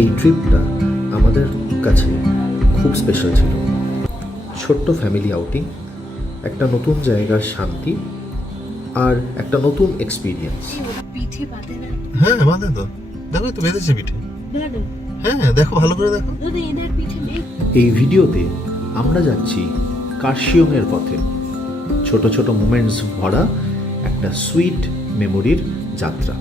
এই ট্রিপটা আমাদের কাছে খুব স্পেশাল ছিল। ছোট্ট ফ্যামিলি আউটিং, একটা নতুন জায়গার শান্তি আর একটা নতুন এক্সপিরিয়েন্স। পিঠে বাঁধে না? হ্যাঁ বাঁধে তো, দেখো তো বেঁধেছে পিঠে। হ্যাঁ দেখো, ভালো করে দেখো। এদের পিঠে নেই। এই ভিডিওতে আমরা যাচ্ছি কার্শিয়ংয়ের পথে, ছোট ছোট মোমেন্টস ভরা একটা সুইট মেমোরির যাত্রা।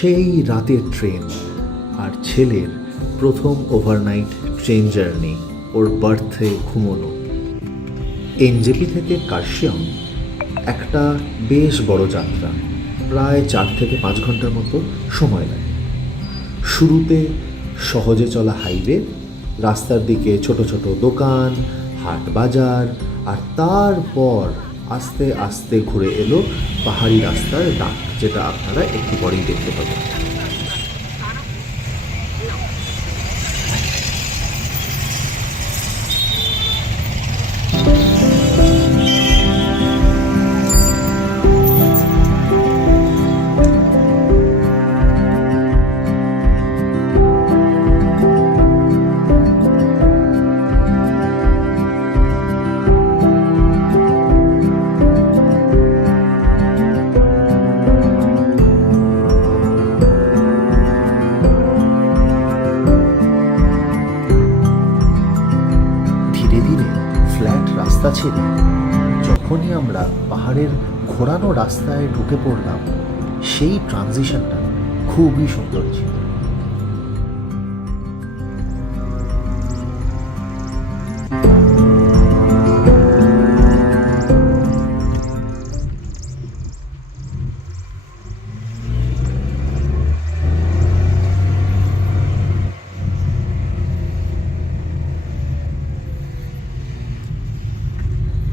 সেই রাতের ট্রেন আর ছেলের প্রথম ওভারনাইট ট্রেন জার্নি, ওর বার্থে ঘুমোনো। এনজেপি থেকে কার্শিয়ং একটা বেশ বড় যাত্রা, প্রায় 4 থেকে 5 ঘন্টার মতো সময় লাগে। শুরুতে সহজে চলা হাইওয়ে, রাস্তার দিকে ছোট ছোট দোকান, হাট বাজার, আর তারপর আস্তে আস্তে ঘুরে এলো পাহাড়ি রাস্তার ডাক, যেটা আপনারা একটু পরেই দেখতে পাবেন। রাস্তা ছেড়ে যখনই আমরা পাহাড়ের ঘোরানো রাস্তায় ঢুকে পড়লাম, সেই ট্রানজিশনটা খুবই সুন্দর ছিল।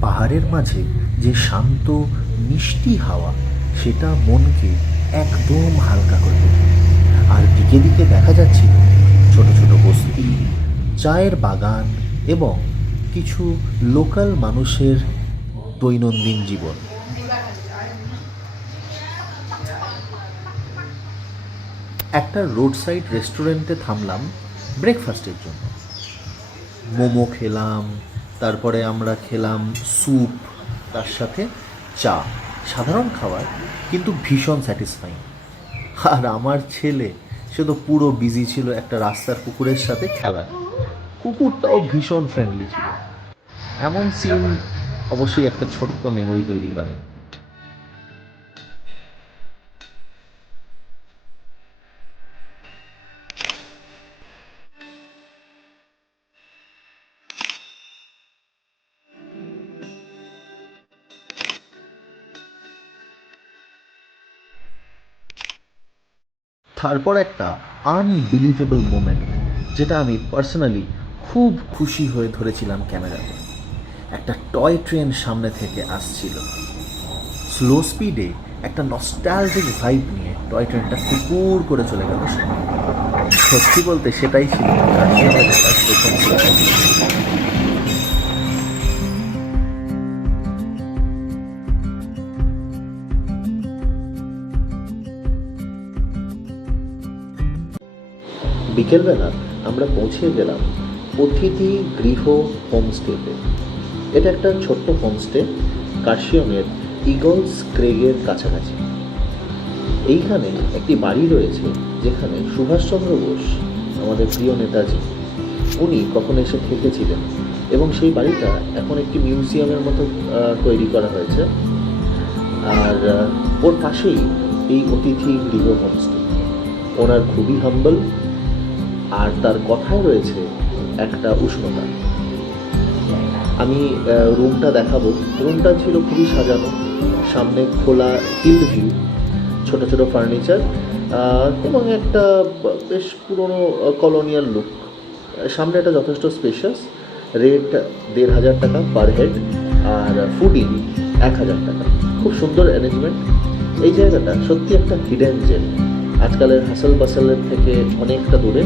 পাহাড়ের মাঝে যে শান্ত মিষ্টি হাওয়া, সেটা মনকে একদম হালকা করে তোলে। আর দিকে দিকে দেখা যাচ্ছিল ছোট ছোট বস্তি, চায়ের বাগান এবং কিছু লোকাল মানুষের দৈনন্দিন জীবন। একটা রোড সাইড রেস্টুরেন্টে থামলাম ব্রেকফাস্টের জন্য। মোমো খেলাম, তারপরে আমরা খেলাম স্যুপ, তার সাথে চা। সাধারণ খাবার, কিন্তু ভীষণ স্যাটিসফাইং। আর আমার ছেলে সে তো পুরো বিজি ছিল একটা রাস্তার কুকুরের সাথে খেলা। কুকুরটাও ভীষণ ফ্রেন্ডলি ছিল। এমন সিন অবশ্যই একটা ছোট্ট মেমোরি তৈরি করে। তারপর একটা আনবিলিভেবল মোমেন্ট, যেটা আমি পার্সোনালি খুব খুশি হয়ে ধরেছিলাম ক্যামেরাতে। একটা টয় ট্রেন সামনে থেকে আসছিল। স্লো স্পিডে একটা নস্টালজিক ভাইব নিয়ে টয় ট্রেনটা কুকুর করে চলে গেল সামনে। সত্যি বলতে সেটাই ছিল কার্শিয়ংয়ের প্রথম ট্রেন। বিকেলবেলা আমরা পৌঁছে গেলাম অতিথি গৃহ হোমস্টেতে। এটা একটা ছোট্ট হোমস্টে কার্শিয়ংয়ের ইগলস ক্রেগের কাছাকাছি। এইখানে একটি বাড়ি রয়েছে যেখানে সুভাষচন্দ্র বোস, আমাদের প্রিয় নেতাজি, উনি কখনো এসে থেকেছিলেন, এবং সেই বাড়িটা এখন একটি মিউজিয়ামের মতো তৈরি করা হয়েছে। আর ওর পাশেই এই অতিথি গৃহ হোমস্টে। ওনার খুবই হাম্বল, আর তার কথায় রয়েছে একটা উষ্ণতা। আমি রুমটা দেখাবো। রুমটা ছিল খুবই সাজানো, সামনে খোলা হিল ভিউ, ছোট ছোট ফার্নিচার, এবং একটা বেশ পুরনো কলোনিয়াল লুক। সামনে এটা যথেষ্ট স্পেশাস। রেট 1,500 টাকা পার হেড, আর ফুডিং 1,000 টাকা। খুব সুন্দর অ্যারেঞ্জমেন্ট। এই জায়গাটা সত্যি একটা হিডেন জেম, আজকালের হাসল বাসলের থেকে অনেকটা দূরে।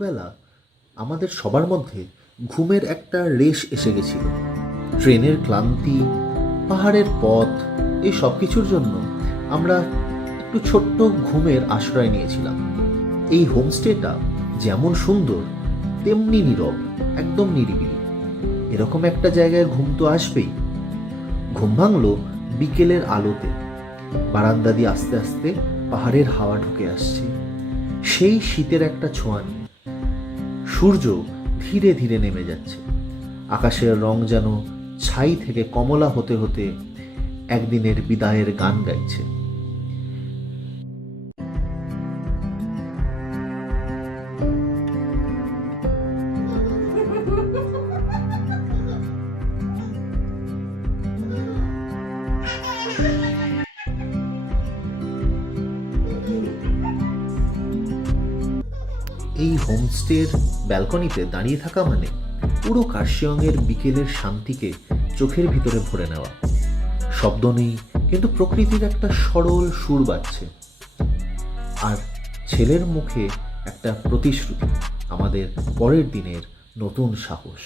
ভোরবেলা আমাদের সবার মধ্যে ঘুমের একটা রেশ এসে গেছিল। ট্রেনের ক্লান্তি, পাহাড়ের পথ, এই সব কিছুর জন্য আমরা একটু ছোট্ট ঘুমের আশ্রয় নিয়েছিলাম। এই হোমস্টেটা যেমন সুন্দর তেমনি নীরব, একদম নিরিবিলি। এরকম একটা জায়গায় ঘুম তো আসবেই। ঘুম ভাঙল বিকেলের আলোতে। বারান্দা দিয়ে আস্তে আস্তে পাহাড়ের হাওয়া ঢুকে আসছে, সেই শীতের একটা ছোঁয়া নিয়ে। সূর্য ধীরে ধীরে নেমে যাচ্ছে। আকাশের রং যেন ছাই থেকে কমলা হতে হতে একদিনের বিদায়ের গান গাইছে। এই হোমস্টের ব্যালকনিতে দাঁড়িয়ে থাকা মানে পুরো কার্শিয়ংয়ের বিকেলের শান্তিকে চোখের ভিতরে ভরে নেওয়া। শব্দ নেই, কিন্তু প্রকৃতির একটা সরল সুর বাজছে, আর ছেলের মুখে একটা প্রতিশ্রুতি, আমাদের পরের দিনের নতুন সাহস।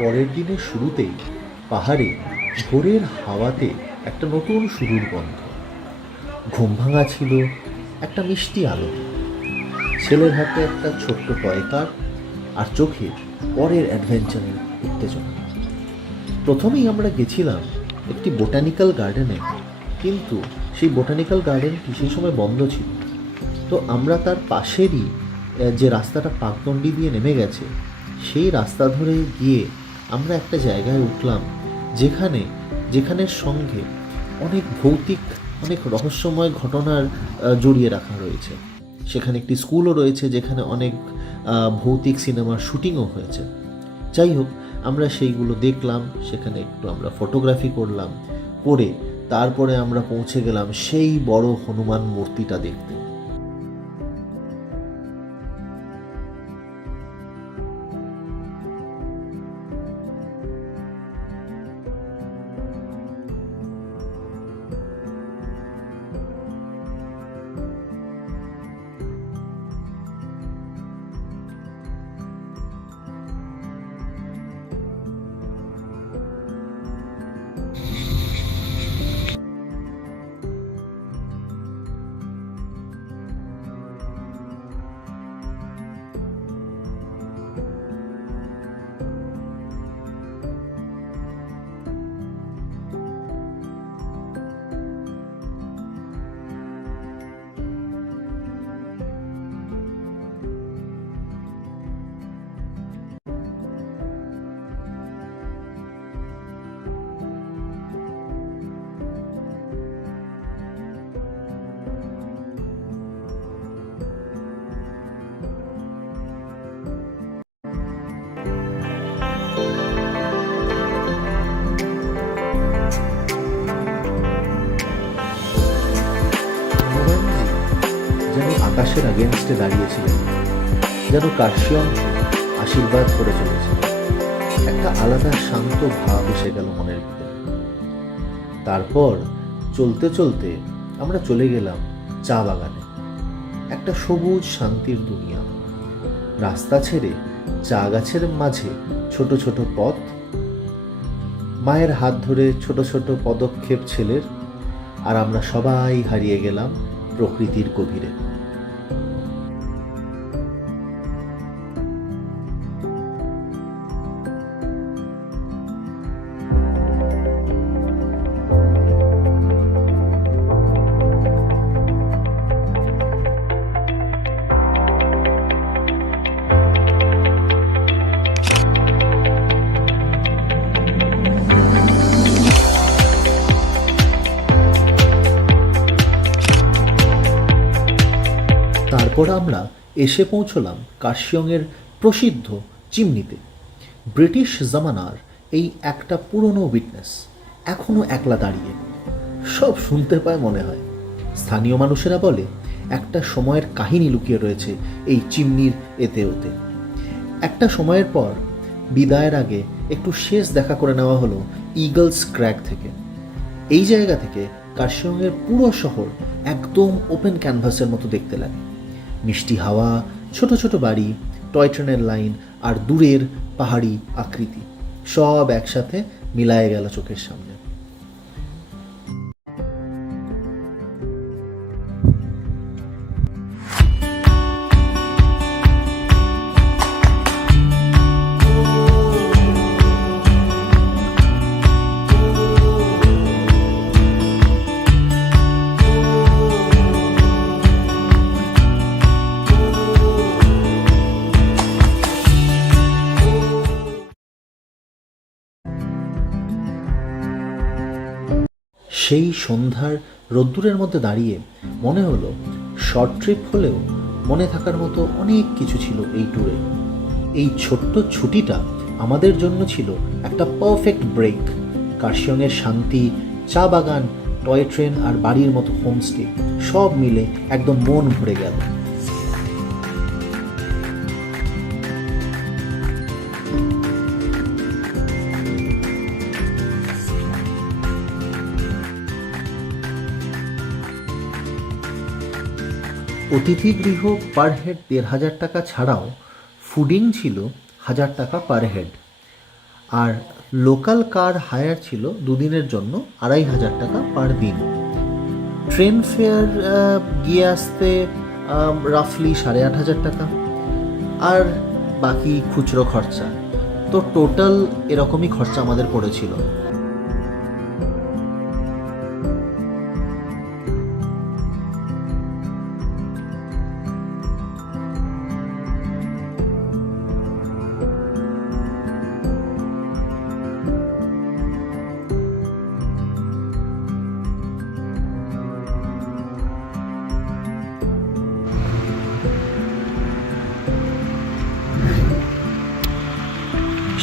পরের দিনের শুরুতেই পাহাড়ে ভোরের হাওয়াতে একটা নতুন শুরুর গন্ধ। ঘুম ভাঙা ছিল একটা মিষ্টি আলো। ছেলের হাতে একটা ছোট্ট টয় কার, আর চোখে পরের অ্যাডভেঞ্চারের উত্তেজনা। প্রথমেই আমরা গেছিলাম একটি বোটানিক্যাল গার্ডেনে, কিন্তু সেই বোটানিক্যাল গার্ডেনটি সেই সময় বন্ধ ছিল। তো আমরা তার পাশেরই যে রাস্তাটা পাকদণ্ডি দিয়ে নেমে গেছে, সেই রাস্তা ধরে গিয়ে আমরা একটা জায়গায় উঠলাম যেখানের সঙ্গে অনেক ভৌতিক, অনেক রহস্যময় ঘটনার জড়িয়ে রাখা রয়েছে। সেখানে একটি স্কুলও রয়েছে যেখানে অনেক ভৌতিক সিনেমার শুটিংও হয়েছে। যাই হোক, আমরা সেইগুলো দেখলাম, সেখানে একটু আমরা ফটোগ্রাফি করলাম, করে তারপরে আমরা পৌঁছে গেলাম সেই বড় হনুমান মূর্তিটা দেখতে। যেন আকাশের আগেনস্টে দাঁড়িয়েছিলেন, যেন কার্শিয়ংকে আশীর্বাদ করে চলেছিলেন। একটা আলাদা শান্ত ভাব এসে গেল মনের ভিতরে। তারপর চলতে চলতে আমরা চলে গেলাম চা বাগানে, একটা সবুজ শান্তির দুনিয়া। রাস্তা ছেড়ে চা গাছের মাঝে ছোট ছোট পথ, মায়ের হাত ধরে ছোট ছোট পদক্ষেপ ছেলের, আর আমরা সবাই হারিয়ে গেলাম প্রকৃতির গভীরে। এরপর আমরা এসে পৌঁছলাম কার্শিয়ংয়ের প্রসিদ্ধ চিমনিতে। ব্রিটিশ জামানার এই একটা পুরনো উইটনেস এখনও একলা দাঁড়িয়ে সব শুনতে পায় মনে হয়। স্থানীয় মানুষেরা বলে একটা সময়ের কাহিনী লুকিয়ে রয়েছে এই চিমনির এতে ওতে। একটা সময়ের পর বিদায়ের আগে একটু শেষ দেখা করে নেওয়া হলো ইগলস ক্র্যাগ থেকে। এই জায়গা থেকে কার্শিয়ংয়ের পুরো শহর একদম ওপেন ক্যানভাসের মতো দেখতে লাগে। মিষ্টি হাওয়া, ছোট ছোট বাড়ি, টয় ট্রেনের লাইন আর দূরের পাহাড়ি আকৃতি সব একসাথে মিলায়ে গেল চোখের সামনে। সেই সন্ধ্যার রোদ্দুরের মধ্যে দাঁড়িয়ে মনে হলো শর্ট ট্রিপ হলেও মনে থাকার মতো অনেক কিছু ছিল এই ট্যুরে। এই ছোট্ট ছুটিটা আমাদের জন্য ছিল একটা পারফেক্ট ব্রেক। কার্শিয়ংয়ের শান্তি, চা বাগান, টয় ট্রেন আর বাড়ির মতো হোমস্টে সব মিলে একদম মন ভরে গেল। অতিথি গৃহ পার হেড ১,৫০০ টাকা ছাড়াও ফুডিং ছিল ১,০০০ টাকা পার হেড, আর লোকাল কার হায়ার ছিল দুদিনের জন্য ২,৫০০ টাকা পার দিন। ট্রেন ফেয়ার গিয়ে আসতে রাফলি ৮,৫০০ টাকা, আর বাকি খুচরো খরচা। তো টোটাল এরকমই খরচা আমাদের পড়েছিল।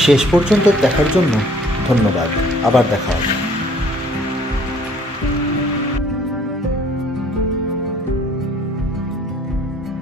শেষ পর্যন্ত দেখার জন্য ধন্যবাদ। আবার দেখা হবে।